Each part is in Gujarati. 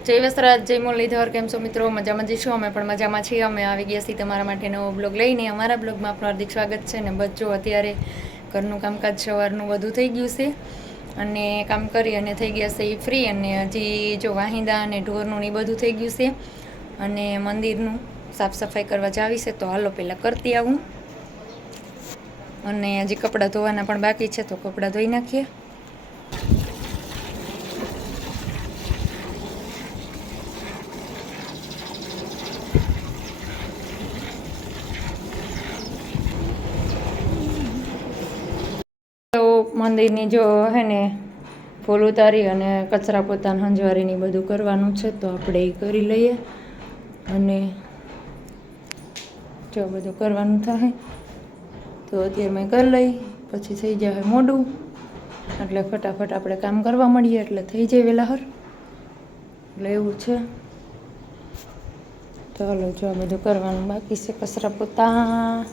જય વસરાજ, જય મુરલીધર કેમ છો મિત્રો? મજામાં જઈશું અમે પણ મજામાં છીએ. અમે આવી ગયા છીએ તમારા માટે નવો બ્લોગ લઈને. અમારા બ્લોગમાં આપનું હાર્દિક સ્વાગત છે ને બચ્ચો અત્યારે ઘરનું કામકાજ સવારનું બધું થઈ ગયું છે અને કામ કરી અને થઈ ગયા છે એ ફ્રી અને હજી જો વાહિંદા અને ઢોરનું એ બધું થઈ ગયું છે અને મંદિરનું સાફ સફાઈ કરવા જાવી છે. તો હાલો પહેલાં કરતી આવું. અને હજી કપડાં ધોવાના પણ બાકી છે, તો કપડાં ધોઈ નાખીએ તો મંદિરની જો હે ને ફૂલ ઉતારી અને કચરા પોતાના હંજવારીની બધું કરવાનું છે, તો આપણે એ કરી લઈએ. અને જો બધું કરવાનું થાય, તો અત્યારે મેં કરી લઈ, પછી થઈ જાય મોડું. એટલે ફટાફટ આપણે કામ કરવા મળીએ એટલે થઈ જાય વહેલા હર એટલે એવું છે. તો હાલો, જો બધું કરવાનું બાકી છે, કચરા પોતા.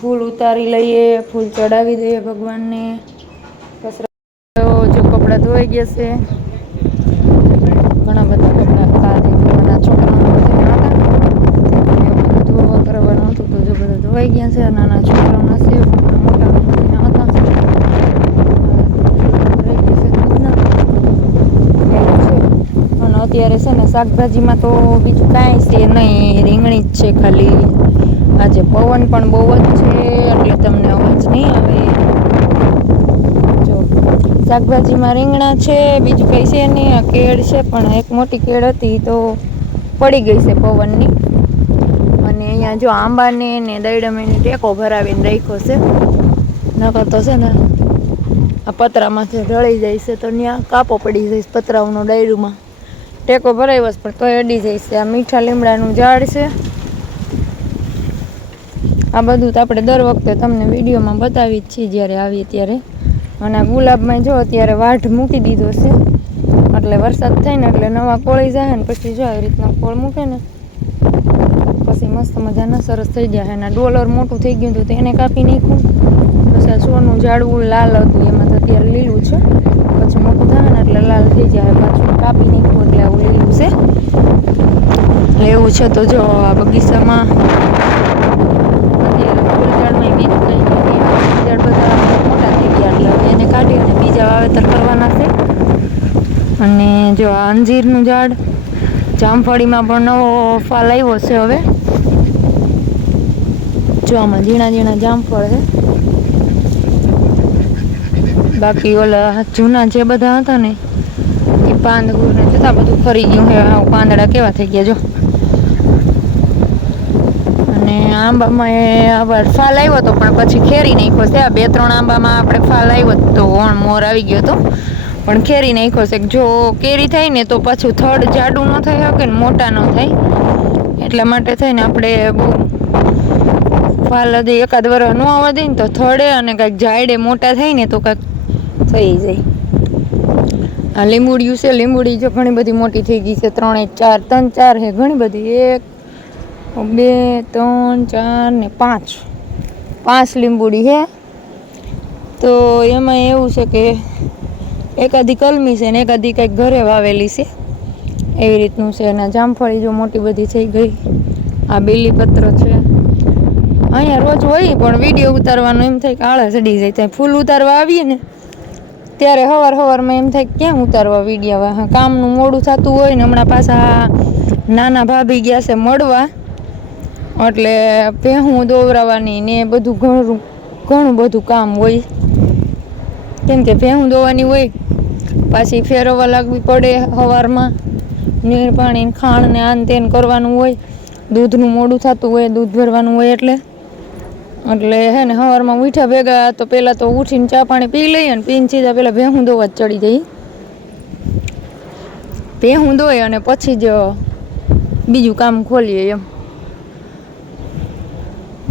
ફૂલ ઉતારી લઈએ, ફૂલ ચડાવી દઈએ ભગવાનને. કચરા જો કપડાં ધોઈ ગયા છે. ઘણા બધા કપડાં કાલે ધોવાના છોકરાઓના. ધોવા કરવાનું હતું તો જો બધા ધોવાઈ ગયા છે નાના છોકરાઓના છે અત્યારે છે ને શાકભાજીમાં તો બીજું કાંઈ છે નહીં, રીંગણી જ છે ખાલી. આજે પવન પણ બહુ જ છે, એટલે તમને અવાજ નહીં આવે. જો, શાકભાજીમાં રીંગણા છે, બીજું કંઈ છે નહીં, આ કેળ છે, પણ એક મોટી કેળ હતી તો પડી ગઈ છે પવનની. અને અહીંયા જો આંબાને ને દૈડમેને ટેકો ભરાવીને રાખ્યો છે. નકર તો છે ને, આ પતરામાંથી ઢળી જાય છે, તો ત્યાં કાપો પડી જાય પતરાઓનો ડાયરુમાં. ટેકો ભરાવ્યો પણ તોય અડી જાય છે. આ મીઠા લીમડાનું ઝાડ છે. આ બધું તો આપણે દર વખતે તમને વિડીયોમાં બતાવી જ છીએ જ્યારે આવીએ ત્યારે. અને આ ગુલાબમાં જો અત્યારે વાઢ મૂકી દીધો છે. એટલે વરસાદ થાય ને એટલે નવા કોળી જાય ને પછી જો આવી રીતના કોળ મૂકે ને, પછી મસ્ત મજાના સરસ થઈ જાય. અને ડોલર મોટું થઈ ગયું હતું તો એને કાપી નાખ્યું પછી આ સોનું ઝાડવું લાલ હતું, એમાં તો અત્યારે લીલું છે. પછી મોટું થાય ને એટલે લાલ થઈ જાય. પાછું કાપી નાખ્યું એટલે આવું લીલું છે. એવું છે તો જો આ બગીચામાં અત્યારે ફૂલઝાડમાં બીજ કંઈ નથી ઝાડ બધા મોટા થઈ ગયા એટલે હવે એને કાઢી અને બીજા વાવેતર કરવાના છે. અને જો આ અંજીરનું ઝાડ જામફળીમાં પણ નવો ફાલ આવ્યો છે હવે. જો આમાં ઝીણા ઝીણા જામફળ છે. બાકી ઓલા જૂના જે બધા હતા ને એ પાંદ ને જતા બધું ફરી ગયું હે પાંદડા કેવા થઈ ગયા, જો અને આંબામાં એ ફાલ આવ્યો હતો પણ પછી ખેરી નાખ્યો છે. આ બે ત્રણ આંબામાં આપણે ફાલ આવ્યો તો ઓણ મોર આવી ગયો હતો પણ ખેરી નાખ્યો છે. જો કેરી થાય ને તો પાછું થડ જાડું ન થઈ શકે ને મોટા ન થાય. એટલા માટે થઈને આપણે બહુ ફાલ હજી એકાદ વર ન આવવા દઈએ ને તો થડે અને કાંઈક જાડે મોટા થાય ને તો કાંઈક થઈ જાય. આ લીંબુડિયું છે. લીંબુડી જો ઘણી બધી મોટી થઈ ગઈ છે. ત્રણે ચાર, ત્રણ ચાર છે. ઘણી બધી. એક બે, ત્રણ, ચાર ને પાંચ. પાંચ લીંબુડી છે તો એમાં એવું છે કે એકાદી કલમી છે ને એકાદી કંઈક ઘરે વાવેલી છે. એવી રીતનું છે અને જામફળી જો મોટી બધી થઈ ગઈ, આ બેલીપત્ર છે. અહીંયા રોજ હોય પણ વીડિયો ઉતારવાનો એમ થાય કે આળસ ચડી જાય, ત્યાં ફૂલ ઉતારવા આવીએ ને, ત્યારે હવાર હવારમાં એમ થાય કે ક્યાં ઉતારવા વીડિયો કામનું મોડું થતું હોય ને હમણાં પાછા નાના ભાભી ગયા છે મળવા એટલે ભેહું, દોવરાવાની ને એ બધું ઘણું ઘણું બધું કામ હોય. કેમ કે ભેહું, દોવાની હોય, પાછી ફેરવવા લાગવી પડે સવારમાં નીર પાણી ખાણ ને આન તેન કરવાનું હોય. દૂધનું મોડું થતું હોય, દૂધ ભરવાનું હોય એટલે. એટલે હે ને સવારમાં ઉઠ્યા ભેગા, તો પહેલાં તો ઉઠીને ચા પાણી પી લઈએ ને પીને સીધા પહેલાં ભેહું, દોવા જ ચડી જઈએ. ભેહું, દોય અને પછી જ બીજું કામ ખોલીએ એમ.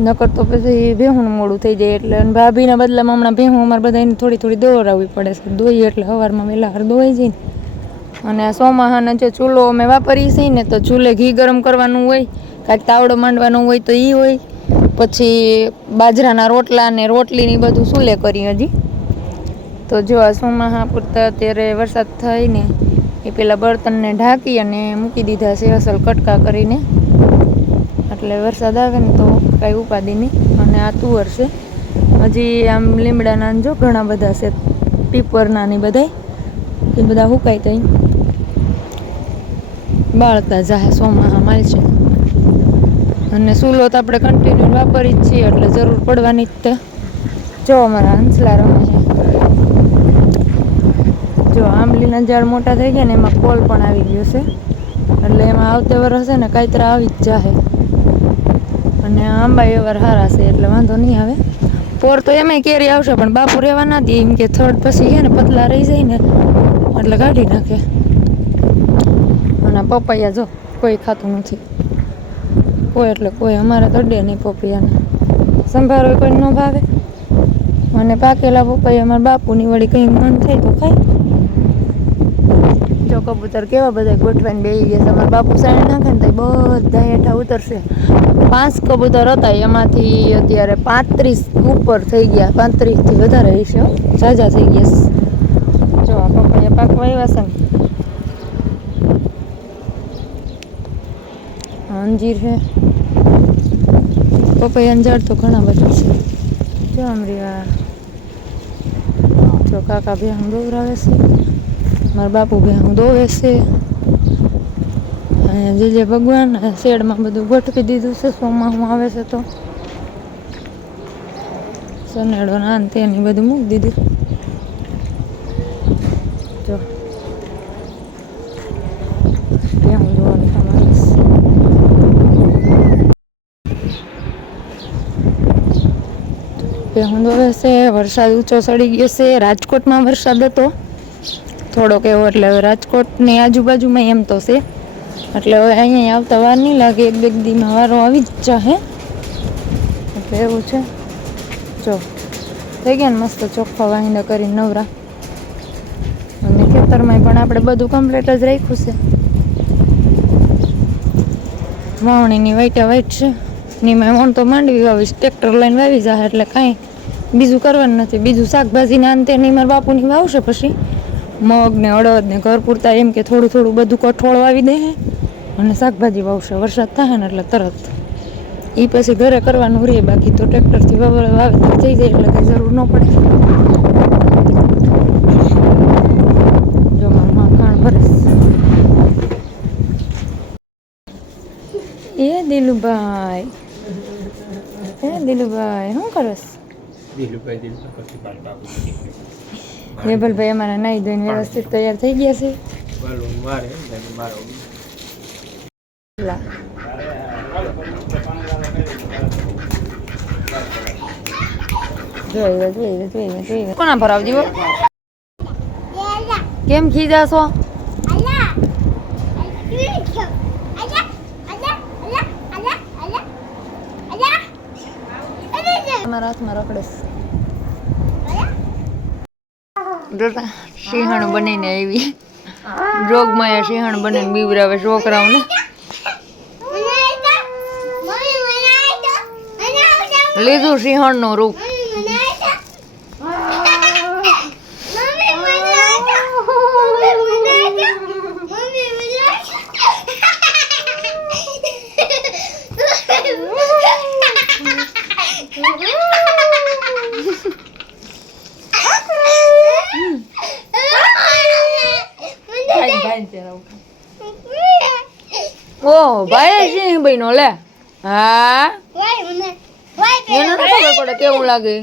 નકર તો પછી ભેહું મોડું થઈ જાય એટલે અને ભાભીના બદલામાં હમણાં ભેહું અમારે બધાને થોડી થોડી દોરાવવી પડે છે. દોઈએ એટલે સવારમાં વહેલા હાર દોવાઈ જાય ને અને આ સોમાહાનો જે ચૂલો અમે વાપરીએ છીએ ને તો ચૂલે ઘી ગરમ કરવાનું હોય, કાંઈક તાવડો માંડવાનો હોય તો એ હોય. પછી બાજરાના રોટલા ને રોટલીની બધું ચૂલે કરી હજી? તો જો આ સોમાહા પૂરતા અત્યારે વરસાદ થઈને એ પેલા બર્તનને ઢાંકી અને મૂકી દીધા છે અસલ કટકા કરીને. એટલે વરસાદ આવે ને તો કાંઈ ઉપાદી નહીં. અને આ તુવર છે. હજી આમ લીમડાના જો ઘણા બધા છે, પીપરના ને બધાય. એ બધા હુકાઈ થઈ બાળતા જાહે સોમાં માલ છે. અને સુલો તો આપણે કન્ટિન્યુ વાપરી જ છીએ, એટલે જરૂર પડવાની જ તે. જો અમારા હંસલા રમે છે. જો આંબલીના ઝાડ મોટા થઈ ગયા ને એમાં કોલ પણ આવી ગયો છે. એટલે એમાં આવતે હશે ને કાંતરા આવી જ જાહે. અને આંબા એવાર સારા છે, એટલે વાંધો નહીં આવે. પોર તો એમાંય કેરી આવશે, પણ બાપુ રહેવા ના દે, એમ કે થર્ડ પછી છે ને પતલા રહી જાય ને, એટલે કાઢી નાખે. અને પપૈયા જો, કોઈ ખાતું નથી. કોઈ એટલે કોઈ, અમારે તડે નહીં પપૈયાને. સંભારો કોઈ ન ભાવે. અને પાકેલા પપૈયા અમારા બાપુની વળી કંઈ મન થાય તો ખાય. જો કબૂતર કેવા બધા ગોઠવાઈને બેસી ગયા છે, અમારા બાપુ સાઈડ નાખે ને તો બધા હેઠા ઉતરશે. પાંચ કબૂતર હતા, એમાંથી અત્યારે પાંત્રીસ ઉપર થઈ ગયા, પાંત્રીસથી વધારે હશે. ઝાઝા થઈ ગયા. જો, આ પપૈયા પાકવા આવ્યા છે ને. અંજીર છે. પપૈયા ઝાડ તો ઘણા બધા છે. જો અમરીવા જો કાકા બે હું દોવરાવે છે. મારા બાપુ બે હું દોવે છે. અહીંયા જે જે ભગવાન શેડમાં બધું ગોઠવી દીધું છે, સોમાં હું આવે છે તો. સનેડો ના તેની બધું મૂકી દીધું. જો. હું દોવે છે? વરસાદ ઊંચો સડી ગયો છે. રાજકોટમાં વરસાદ હતો. થોડોક એવો એટલે રાજકોટની આજુબાજુમાં એમ તો છે. એટલે હવે અહીંયા આવતા વાર નહીં લાગે, એક બે દીમાં વારો આવી જ જાહે. એટલે એવું છે. જો, થઈ ગયા ને મસ્ત ચોખ્ખા વાહિંદા કરીને નવરા. અને ખેતરમાં પણ આપણે બધું કમ્પ્લીટ જ રાખ્યું છે. વાવણીની વાઈટા વાઈટ છે. ની મેં વણ તો માંડવી વાવીશ ટ્રેક્ટર લઈને વાવી જાય એટલે કાંઈ બીજું કરવાનું નથી. બીજું શાકભાજીના અંતે નહીં મારા બાપુની વાવશે પછી. મગ ને અડદ ને ઘર પૂરતા એમ કે થોડું થોડું બધું કઠોળ વાવી દે અને શાકભાજી વાવશે. વરસાદ થાય ને એટલે તરત. એ પછી ઘરે કરવાનું રહે બાકી તો ટ્રેક્ટરથી વાવ- વાવેતર થઈ જાય એટલે કંઈ જરૂર ન પડે. જો મારું માં કાણ એ દિલુભાઈ. એ દિલુભાઈ શું કરસ? દિલુભાઈ દિલુભાઈ વેબલભાઈ અમારા નાઈ ધોઈને વ્યવસ્થિત તૈયાર થઈ ગયા છે. મારે મારો. જોઈ કોના પર આવજી? કેમ ખીજા છો? તમારા હાથમાં રખડેસ જોતા સિંહણ બનીને આવી. જોગમાં સિંહણ બનીને બીવરાવે છોકરાઓને. લીધું સિંહણનું રૂપ ઓ ભાઈ સિંહ ભાઈ નો લે હા એને ન ખબર પડે કેવું લાગે.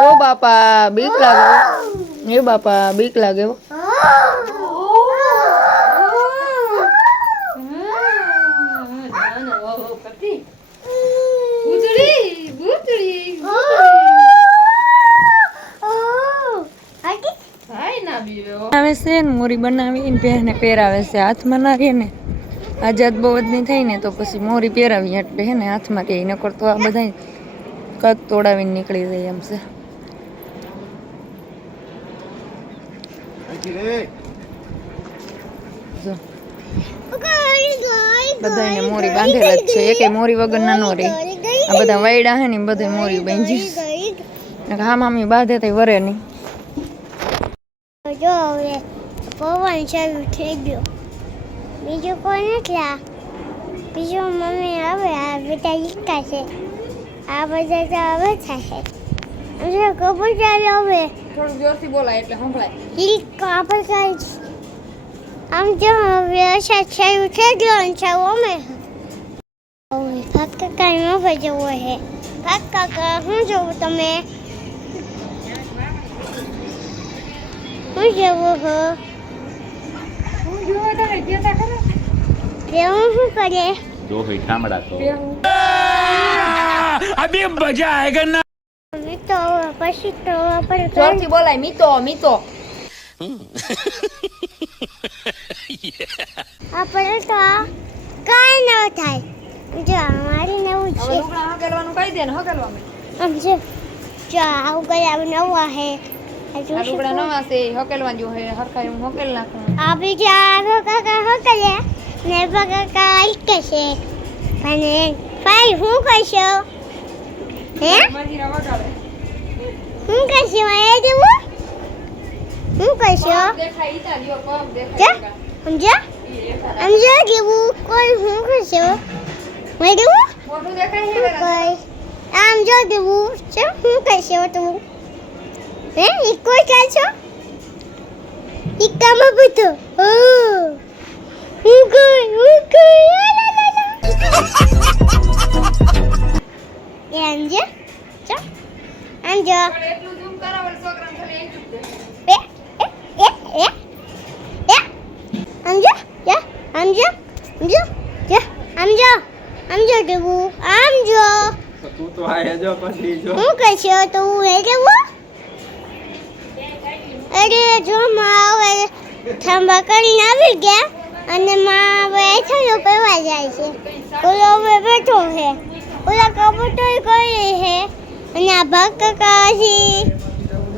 ઓ! બાપા બીક લાગે એ બાપા બીક લાગે હો. આવે છે ને મોરી બનાવીને પહેરને પહેરાવે છે હાથમાં ના રહે ને. આઝાદ બવદની થઈ ને તો પછી મોરી પહેરાવી એટલે હે ને હાથમાં રહે નકર તો આ બધા કદ તોડાવીને નીકળી જાય એમ છે. બધાને મોરી બાંધેલા જ છે એકે મોરી વગરના નો રહે. આ બધા વાયડા હે ને બધે મોરી બાંધી હા મામી બાંધે તઈ વરે નહીં જો હવે પવન શરૂ થઈ ગયો. બીજું કોઈ નથી આ. બીજું મમ્મી આવે આ બધા લીકા છે. આ બધા તો હવે થશે. એટલે ખબર ચાલે હવે થોડું જોરથી બોલાય એટલે સંભળાય. લીકો આપણે જ. આમ જો હવે અસર શરૂ થઈ ગયો અને સૌ અમે. હવે ભાગ કાકા નવો જવો છે ભાગ કાકા શું જોવું તમે? શું જવું હો? તે હું શું કરે જો હોય ઠામડા તો અમે તો હવે પછી તો આપણે જોરથી બોલાય મીતો મીતો. આપણે તો કાંઈ ન થાય. જો અમારી નવું હવે છે. લુગડા હકેલવાનું કહી દે ને હકેલવા માંડ. આમ જો જો આવું ગયા નવું હે. લુગડા? નવા છે હકેલવા જો હે હરખાઈ હું હકેલ નાખું આગો કાકા હકલે ને કાકા આઈકે છે અને ભાઈ હું કરશો હે હું કરશો એ દેવું હું કરશો સમજ્યા સમજો દેવું કોઈ હું કરશો મેં દેવું મોટું હું કઈ આમ જો દેવું છે હું કરશો તું હે ઈકો ચાલશો હું કઈ હું કઈ લા લા લા લા એ અંજે ચો અંજો એટલું ઝૂમ કરાવલ છોકરાને ખાલી એટલું જ એ એ એ એ અંજો જા અંજો અંજો જા અંજો અંજો દેવું આમજો તો તું તો આયા જો પછી જો હું કરશો તો હું હે દેવું અરે જો માં હવે થાંભા કરીને આવી ગયા અને માં હવે થયો પહેવા જાય છે. ઓલો હવે બેઠો છે. ઓલા કબૂતર કરે છે અને આ ભાગ કાકા હજી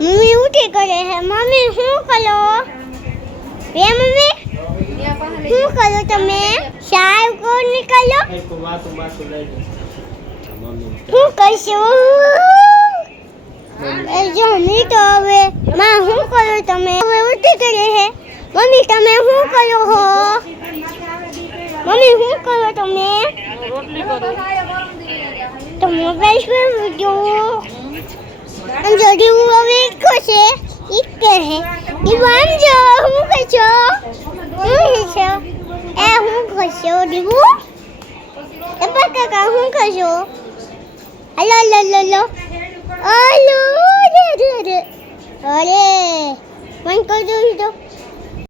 મમ્મી ઉઠી કરે છે. મમ્મી શું કરો? બે મમ્મી? શું કરો તમે? સાહેબ કોણ નીકળ્યો શું કરશો? એ જો, નહીં તો હવે માં શું કરો તમે? હવે ઉઠી કરે હે. મમ્મી, તમે શું કરો હો? મમ્મી, શું કરો તમે? તો મોબાઈલ શું જો આમ જલ્દી દીવું હવે ઇકો છે. ઇકે હે. દીવું આમ જો હું કરશો? હું છો એ હું કરશો દીવું એ પર કાકા હું કરશો? Hello hello hello. રે રે અરે મન કહી દઉં તો